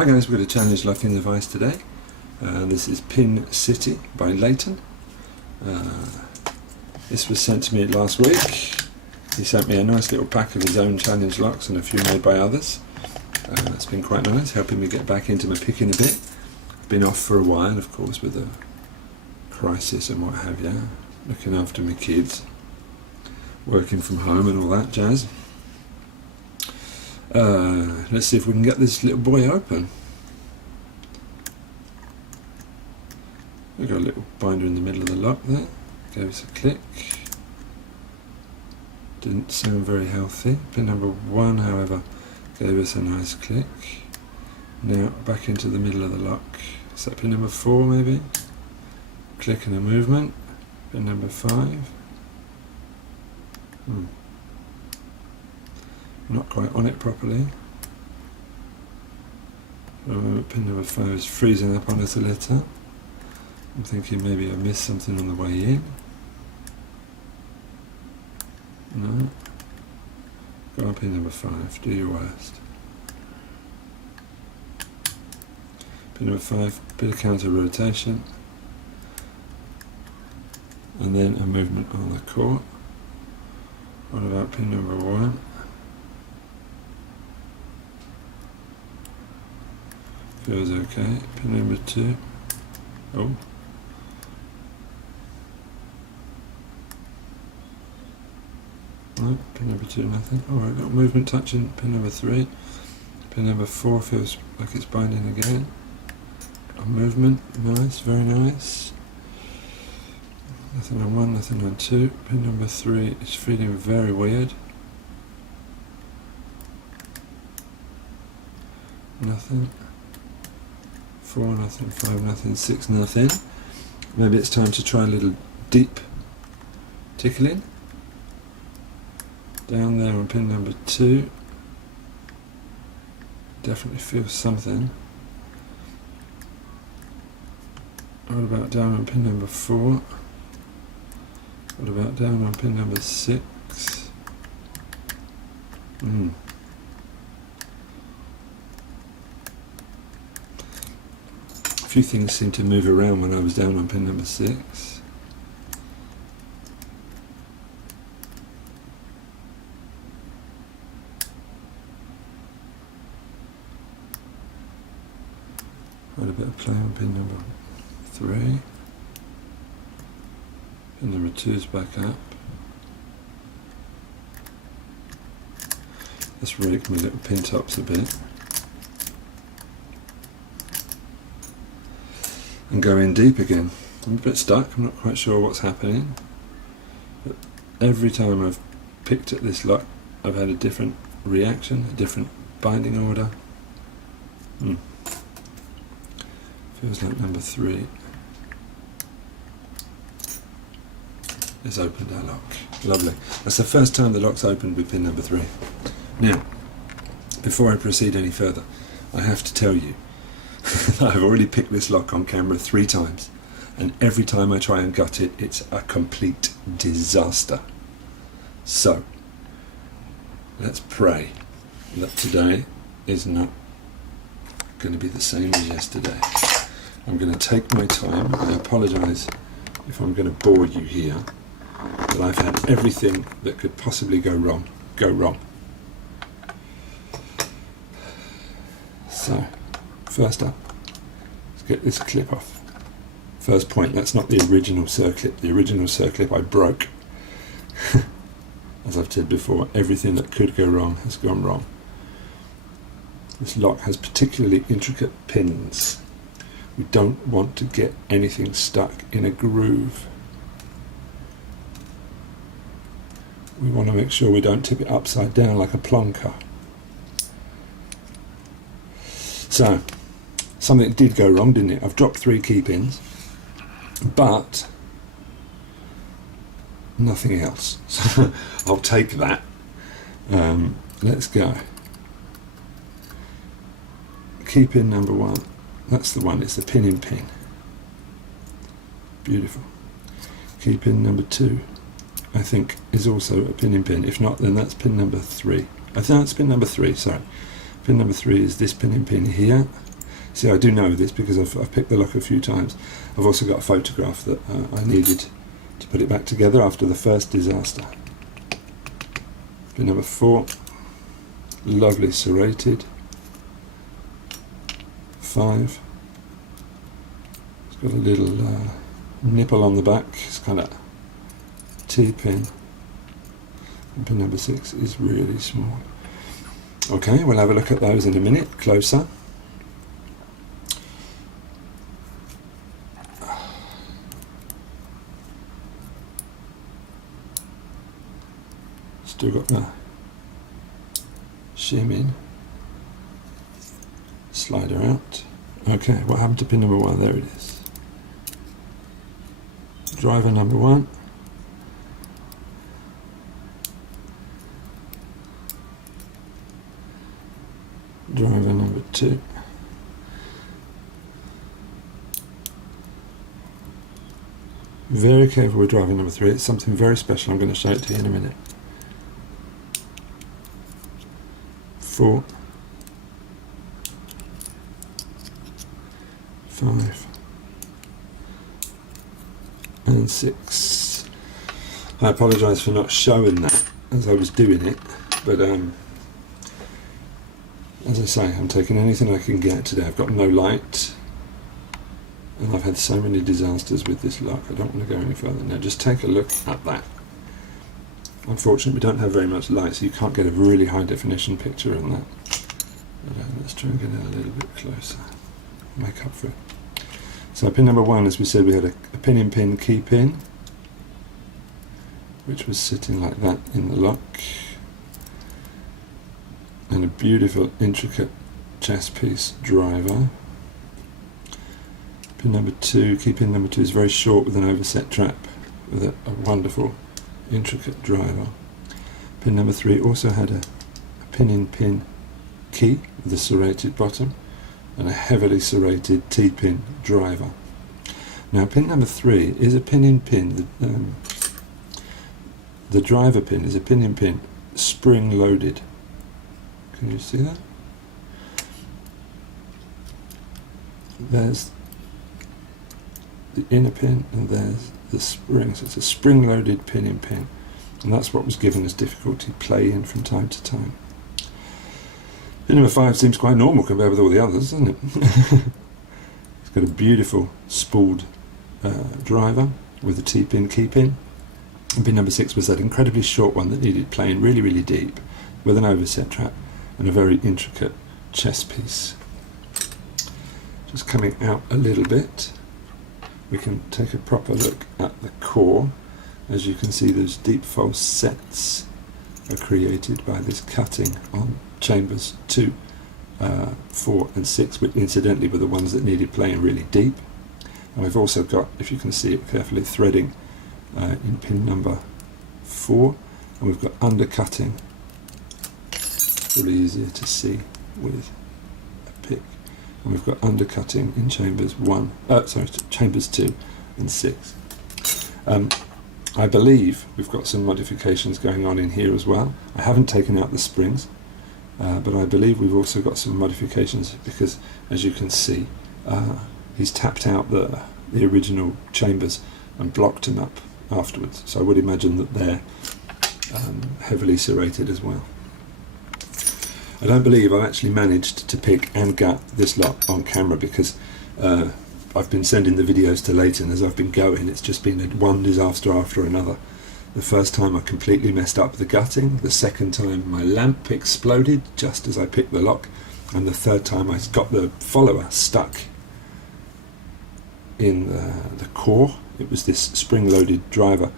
Hi guys, we've got a challenge lock in device today. This is Pin City by Leyton. This was sent to me last week. He sent me a nice little pack of his own challenge locks and a few made by others. It's been quite nice, helping me get back into my picking a bit. Been off for a while, of course, with the crisis and what have you, looking after my kids, working from home and all that jazz. Let's see if we can get this little boy open. We've got a little binder in the middle of the lock there. Gave us a click. Didn't sound very healthy. Pin number 1, however, gave us a nice click. Now back into the middle of the lock. Is that pin number 4 maybe? Click and a movement. Pin number 5. Not quite on it properly. Pin number 5 is freezing up on us a little. I'm thinking maybe I missed something on the way in. No. Go on, pin number 5, do your worst. Pin number 5, bit of counter rotation. And then a movement on the core. What about pin number 1? Feels okay. Pin number 2. Oh. No, pin number 2, nothing. Alright, little movement touching pin number 3. Pin number 4 feels like it's binding again. A movement, nice, very nice. Nothing on 1, nothing on 2. Pin number 3 is feeling very weird. Nothing. 4, nothing. 5, nothing. 6, nothing. Maybe it's time to try a little deep tickling. Down there on pin number 2. Definitely feels something. What about down on pin number 4? What about down on pin number 6? A few things seemed to move around when I was down on pin number 6. Quite a bit of play on pin number 3. Pin number 2 is back up. Let's rake my little pin tops a bit. And go in deep again. I'm a bit stuck, I'm not quite sure what's happening. But every time I've picked at this lock, I've had a different reaction, a different binding order. Feels like number 3 is opened our lock. Lovely. That's the first time the lock's opened with pin number 3. Now, before I proceed any further, I have to tell you I've already picked this lock on camera 3 times, and every time I try and gut it, it's a complete disaster. So, let's pray that today is not going to be the same as yesterday. I'm going to take my time. I apologise if I'm going to bore you here, but I've had everything that could possibly go wrong go wrong. So, first up, let's get this clip off. First point, that's not the original circlip. The original circlip I broke. As I've said before, everything that could go wrong has gone wrong. This lock has particularly intricate pins. We don't want to get anything stuck in a groove. We want to make sure we don't tip it upside down like a plonker. So, something did go wrong, didn't it? I've dropped 3 key pins, but nothing else. So I'll take that. Let's go. Key pin number 1. That's the one, it's the pin in pin. Beautiful. Key pin number 2, I think, is also a pin in pin. If not, then that's pin number 3. I think that's pin number 3, sorry. Pin number 3 is this pin in pin here. See, I do know this because I've picked the lock a few times. I've also got a photograph that I needed to put it back together after the first disaster. Pin number 4, lovely serrated. 5, it's got a little nipple on the back, it's kind of T-pin. And pin number 6 is really small. Okay, we'll have a look at those in a minute, closer. Still got the shim in, slider out. Okay, what happened to pin number 1? There it is. Driver number 1. Driver number 2. Very careful with driver number 3. It's something very special. I'm going to show it to you in a minute. 4, 5, and 6. I apologise for not showing that as I was doing it, but as I say, I'm taking anything I can get today. I've got no light, and I've had so many disasters with this lock. I don't want to go any further. Now just take a look at that. Unfortunately, we don't have very much light, so you can't get a really high definition picture on that. But, let's try and get it a little bit closer. Make up for it. So pin number 1, as we said, we had a pin-in-pin key pin, which was sitting like that in the lock, and a beautiful intricate chest piece driver. Pin number 2, key pin number 2 is very short with an overset trap with a wonderful intricate driver. Pin number 3 also had a pin-in-pin key with a serrated bottom and a heavily serrated T-pin driver. Now pin number 3 is a pin-in-pin. The driver pin is a pin-in-pin spring-loaded. Can you see that? There's the inner pin and there's the spring, so it's a spring-loaded pin-in-pin, and that's what was giving us difficulty playing from time to time. Pin number 5 seems quite normal compared with all the others, doesn't it? It's got a beautiful spooled driver with a T-pin key pin, and pin number 6 was that incredibly short one that needed playing really, really deep with an overset trap and a very intricate chest piece. Just coming out a little bit, we can take a proper look at the core. As you can see, those deep false sets are created by this cutting on chambers 2, 4 and 6, which incidentally were the ones that needed playing really deep. And we've also got, if you can see it carefully, threading in pin number 4, and we've got undercutting, probably easier to see with a pick. And we've got undercutting in chambers 2 and 6. I believe we've got some modifications going on in here as well. I haven't taken out the springs, but I believe we've also got some modifications because, as you can see, he's tapped out the original chambers and blocked them up afterwards. So I would imagine that they're heavily serrated as well. I don't believe I've actually managed to pick and gut this lock on camera because I've been sending the videos to Leyton as I've been going. It's just been one disaster after another. The first time I completely messed up the gutting, the second time my lamp exploded just as I picked the lock, and the third time I got the follower stuck in the core. It was this spring-loaded driver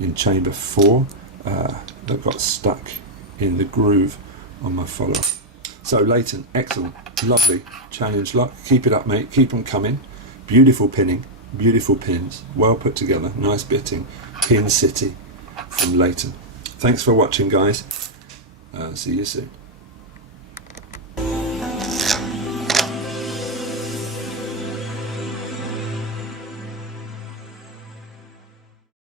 in chamber 4 that got stuck in the groove on my follower. So Leyton, excellent, lovely challenge lock. Keep it up, mate, keep them coming. Beautiful pinning, beautiful pins, well put together, nice bitting. Pin City from Leyton. Thanks for watching, guys. See you soon.